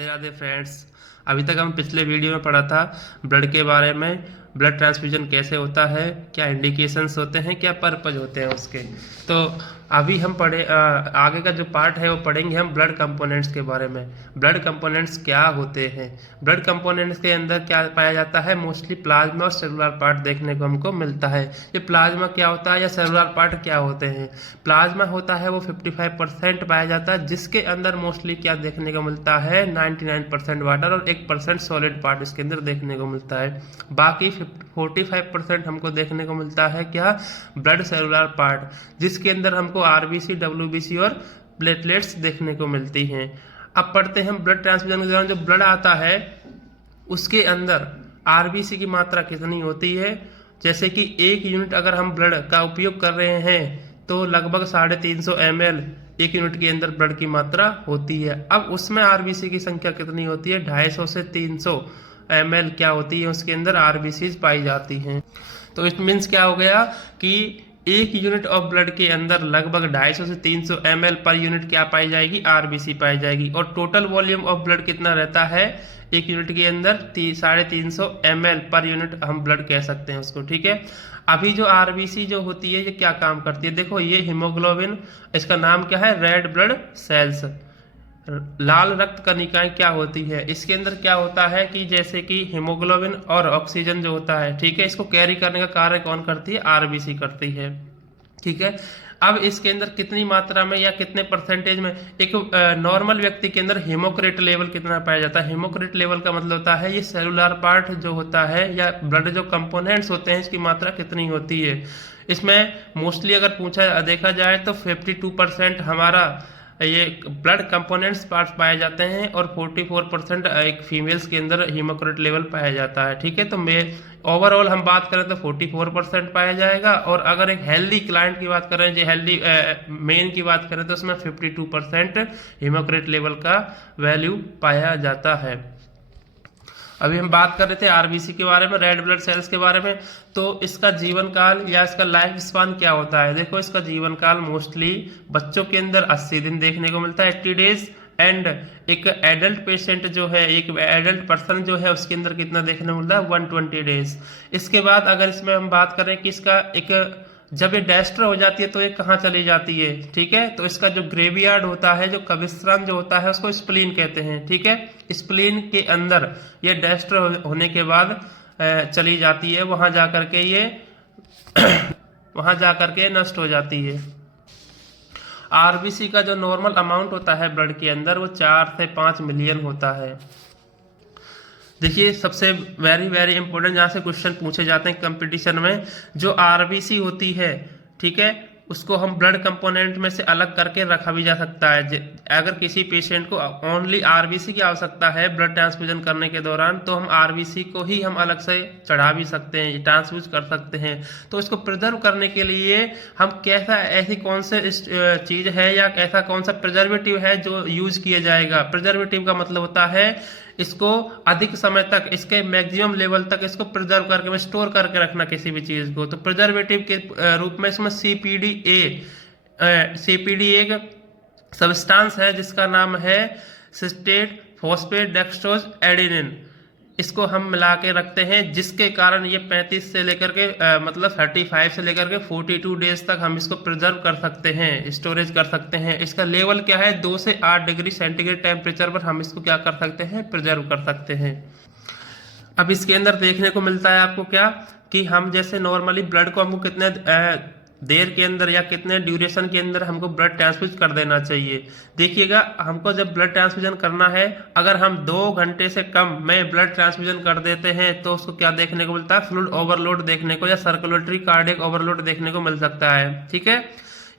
Radhe Radhe friends. अभी तक हम पिछले वीडियो में पढ़ा था ब्लड के बारे में। ब्लड ट्रांसफ्यूजन कैसे होता है, क्या इंडिकेशंस होते हैं, क्या पर्पज होते हैं उसके। तो अभी हम आगे का जो पार्ट है वो पढ़ेंगे हम ब्लड कंपोनेंट्स के बारे में। ब्लड कंपोनेंट्स क्या होते हैं, ब्लड कंपोनेंट्स के अंदर क्या पाया जाता है। मोस्टली प्लाज्मा और सेलुलर पार्ट देखने को हमको मिलता है। ये प्लाज्मा क्या होता है या सेलुलर पार्ट क्या होते हैं। प्लाज्मा होता है वो 55% पाया जाता है, जिसके अंदर मोस्टली क्या देखने को मिलता है 99% वाटर और 1% सॉलिड पार्ट इसके अंदर देखने को मिलता है। बाकी 45% हमको देखने को मिलता है क्या, ब्लड सेलुलर पार्ट, जिसके अंदर हमको आरबीसी, डब्ल्यूबीसी और प्लेटलेट्स देखने को मिलती हैं। अब पढ़ते हैं ब्लड ट्रांसफ्यूजन के दौरान जो ब्लड आता है उसके अंदर आरबीसी की मात्रा कितनी होती है। जैसे कि 1 यूनिट अगर हम ब्लड का उपयोग कर रहे हैं तो लगभग 350 ml 1 यूनिट के अंदर ब्लड की मात्रा होती है। अब उसमें आरबीसी की संख्या कितनी होती है, 250 से 300 ml क्या होती है, उसके अंदर आरबीसी पाई जाती हैं। तो इट मीन्स क्या हो गया कि 1 यूनिट ऑफ ब्लड के अंदर लगभग 250 से 300 ml पर यूनिट क्या पाई जाएगी, आरबीसी पाई जाएगी। और टोटल वॉल्यूम ऑफ ब्लड कितना रहता है 1 यूनिट के अंदर, 350 ml पर यूनिट हम ब्लड कह सकते हैं उसको। ठीक है, अभी जो आरबीसी जो होती है ये क्या काम करती है, देखो ये हीमोग्लोबिन, इसका नाम क्या है, रेड ब्लड सेल्स, लाल रक्त कणिकाएं क्या होती है। इसके अंदर क्या होता है कि जैसे कि हीमोग्लोबिन और ऑक्सीजन जो होता है, ठीक है, इसको कैरी करने का कार्य कौन करती है, आरबीसी करती है। ठीक है, अब इसके अंदर कितनी मात्रा में या कितने परसेंटेज में, एक नॉर्मल व्यक्ति के अंदर हेमोक्रेट लेवल कितना पाया जाता है। हेमोक्रेट लेवल का मतलब होता है ये सेलुलर पार्ट जो होता है या ब्लड जो कंपोनेंट्स होते हैं इसकी मात्रा कितनी होती है। इसमें मोस्टली अगर देखा जाए तो 52% हमारा ये ब्लड कंपोनेंट्स पार्ट्स पाए जाते हैं और 44% एक फीमेल्स के अंदर हीमोक्रेट लेवल पाया जाता है। ठीक है, तो ओवरऑल हम बात करें तो 44% पाया जाएगा। और अगर एक हेल्दी क्लाइंट की बात करें, जो हेल्दी मेन की बात करें तो उसमें 52% हीमोक्रेट लेवल का वैल्यू पाया जाता है। अभी हम बात कर रहे थे आरबीसी के बारे में, रेड ब्लड सेल्स के बारे में। तो इसका जीवन काल या इसका लाइफ स्पान क्या होता है, देखो इसका जीवन काल मोस्टली बच्चों के अंदर 80 दिन देखने को मिलता है, 80 डेज। एंड एक एडल्ट पेशेंट जो है, एक एडल्ट पर्सन जो है उसके अंदर कितना देखने को मिलता है, 120 डेज। इसके बाद अगर इसमें हम बात करें कि इसका एक जब ये डेस्टर हो जाती है तो ये कहाँ चली जाती है। ठीक है, तो इसका जो ग्रेवयार्ड होता है, जो कब्रिस्तान जो होता है उसको स्प्लीन कहते हैं। ठीक है, स्प्लीन के अंदर ये डेस्टर होने के बाद चली जाती है, वहां जाकर के ये वहां जाकर के नष्ट हो जाती है। आरबीसी का जो नॉर्मल अमाउंट होता है ब्लड के अंदर वो 4 से 5 मिलियन होता है। देखिए सबसे वेरी वेरी इंपॉर्टेंट जहाँ से क्वेश्चन पूछे जाते हैं कंपटीशन में, जो आरबीसी होती है, ठीक है, उसको हम ब्लड कंपोनेंट में से अलग करके रखा भी जा सकता है। अगर किसी पेशेंट को ओनली आरबीसी की आवश्यकता है ब्लड ट्रांसफ्यूजन करने के दौरान, तो हम आरबीसी को ही हम अलग से चढ़ा भी सकते हैं, ट्रांसफ्यूज कर सकते हैं। तो इसको प्रिजर्व करने के लिए हम कैसा, ऐसी कौन से चीज़ है या ऐसा कौन सा प्रिजर्वेटिव है जो यूज किया जाएगा। प्रिजर्वेटिव का मतलब होता है इसको अधिक समय तक, इसके मैक्सिमम लेवल तक इसको प्रिजर्व करके, स्टोर करके रखना किसी भी चीज को। तो प्रिजर्वेटिव के रूप में इसमें सीपीडी एक सब्सटेंस है जिसका नाम है सिस्टेट फॉस्फेट डेक्सट्रोज एडेनिन। इसको हम मिला के रखते हैं, जिसके कारण ये 35 से लेकर के मतलब 35 से लेकर के 42 डेज तक हम इसको प्रिजर्व कर सकते हैं, स्टोरेज कर सकते हैं। इसका लेवल क्या है, 2 से 8 डिग्री सेंटीग्रेड टेम्परेचर पर हम इसको क्या कर सकते हैं, प्रिजर्व कर सकते हैं। अब इसके अंदर देखने को मिलता है आपको क्या, कि हम जैसे नॉर्मली ब्लड को हमको कितने देर के अंदर या कितने ड्यूरेशन के अंदर हमको ब्लड ट्रांसफ्यूज कर देना चाहिए। देखिएगा, हमको जब ब्लड ट्रांसफ्यूजन करना है, अगर हम 2 घंटे से कम में ब्लड ट्रांसफ्यूजन कर देते हैं तो उसको क्या देखने को मिलता है, फ्लूइड ओवरलोड देखने को या सर्कुलेटरी कार्डियक ओवरलोड देखने को मिल सकता है। ठीक है,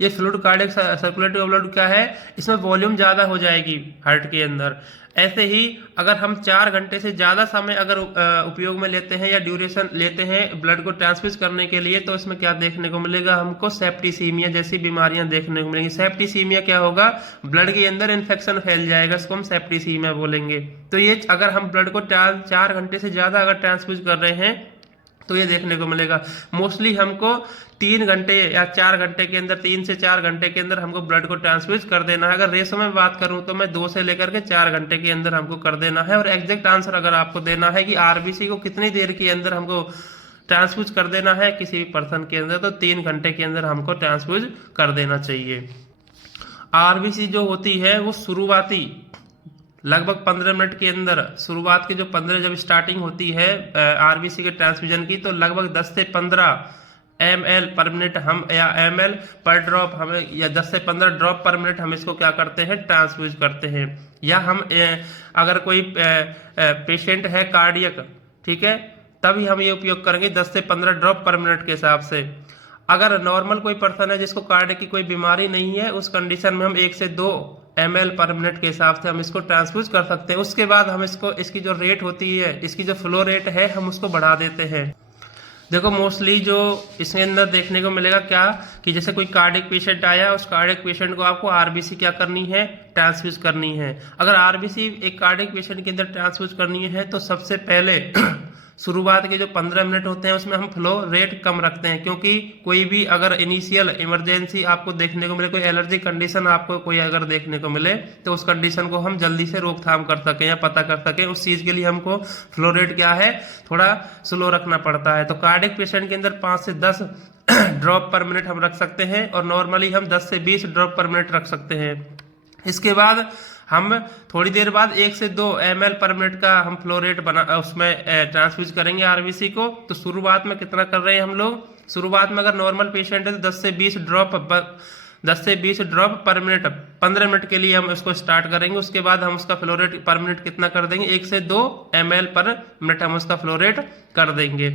ये फ्लूइड कार्डियक सर्कुलेटरी ओवरलोड क्या है, इसमें वॉल्यूम ज़्यादा हो जाएगी हार्ट के अंदर। ऐसे ही अगर हम 4 घंटे से ज़्यादा समय अगर उपयोग में लेते हैं या ड्यूरेशन लेते हैं ब्लड को ट्रांसफ्यूज करने के लिए, तो इसमें क्या देखने को मिलेगा, हमको सेप्टिसीमिया जैसी बीमारियां देखने को मिलेंगी। सेप्टिसीमिया क्या होगा, ब्लड के अंदर इन्फेक्शन फैल जाएगा, इसको हम सेप्टिसीमिया बोलेंगे। तो ये अगर हम ब्लड को 4 घंटे से ज़्यादा अगर ट्रांसफ्यूज कर रहे हैं तो ये देखने को मिलेगा। मोस्टली हमको 3 घंटे या 4 घंटे के अंदर, 3 से 4 घंटे के अंदर हमको ब्लड को ट्रांसफ्यूज कर देना है। अगर रेशो में बात करूं तो मैं 2 से लेकर के 4 घंटे के अंदर हमको कर देना है। और एग्जैक्ट आंसर अगर आपको देना है कि आरबीसी को कितनी देर के अंदर हमको ट्रांसफ्यूज कर देना है किसी भी पर्सन के अंदर, तो 3 घंटे के अंदर हमको ट्रांसफ्यूज कर देना चाहिए। आरबीसी जो होती है वो शुरुआती लगभग 15 मिनट के अंदर, शुरुआत के जो 15 जब स्टार्टिंग होती है आरबीसी के ट्रांसफ्यूजन की, तो लगभग 10 से 15 ml पर मिनट हम, या ml पर ड्रॉप हमें, या 10 से 15 ड्रॉप पर मिनट हम इसको क्या करते हैं, ट्रांसफ्यूज करते हैं। या हम अगर कोई पेशेंट है कार्डियक, ठीक है, तभी हम ये उपयोग करेंगे 10 से 15 ड्रॉप पर मिनट के हिसाब से। अगर नॉर्मल कोई पर्सन है जिसको कार्डियक की कोई बीमारी नहीं है, उस कंडीशन में हम 1 से 2 ml पर मिनट के हिसाब से हम इसको ट्रांसफ्यूज कर सकते हैं। उसके बाद हम इसको, इसकी जो रेट होती है, इसकी जो फ्लो रेट है, हम उसको बढ़ा देते हैं। देखो मोस्टली जो इसके अंदर देखने को मिलेगा क्या, कि जैसे कोई कार्डियक पेशेंट आया, उस कार्डियक पेशेंट को आपको आरबीसी क्या करनी है, ट्रांसफ्यूज करनी है। अगर आरबीसी एक कार्डियक पेशेंट के अंदर ट्रांसफ्यूज करनी है तो सबसे पहले शुरुआत के जो 15 मिनट होते हैं उसमें हम फ्लो रेट कम रखते हैं, क्योंकि कोई भी अगर इनिशियल इमरजेंसी आपको देखने को मिले, कोई एलर्जी कंडीशन आपको कोई अगर देखने को मिले, तो उस कंडीशन को हम जल्दी से रोकथाम कर सकें या पता कर सकें, उस चीज़ के लिए हमको फ्लो रेट क्या है, थोड़ा स्लो रखना पड़ता है। तो कार्डियक पेशेंट के अंदर 5 से 10 ड्रॉप पर मिनट हम रख सकते हैं, और नॉर्मली हम 10 से 20 ड्रॉप पर मिनट रख सकते हैं। इसके बाद हम थोड़ी देर बाद 1 से 2 ml पर मिनट का हम फ्लो रेट बना उसमें ट्रांसफ्यूज करेंगे आरबीसी को। तो शुरुआत में कितना कर रहे हैं हम लोग, शुरुआत में अगर नॉर्मल पेशेंट है तो 10 से 20 ड्रॉप पर मिनट 15 मिनट के लिए हम इसको स्टार्ट करेंगे। उसके बाद हम उसका फ्लो रेट पर मिनट कितना कर देंगे, 1 से 2 ml पर मिनट हम उसका फ्लो रेट कर देंगे।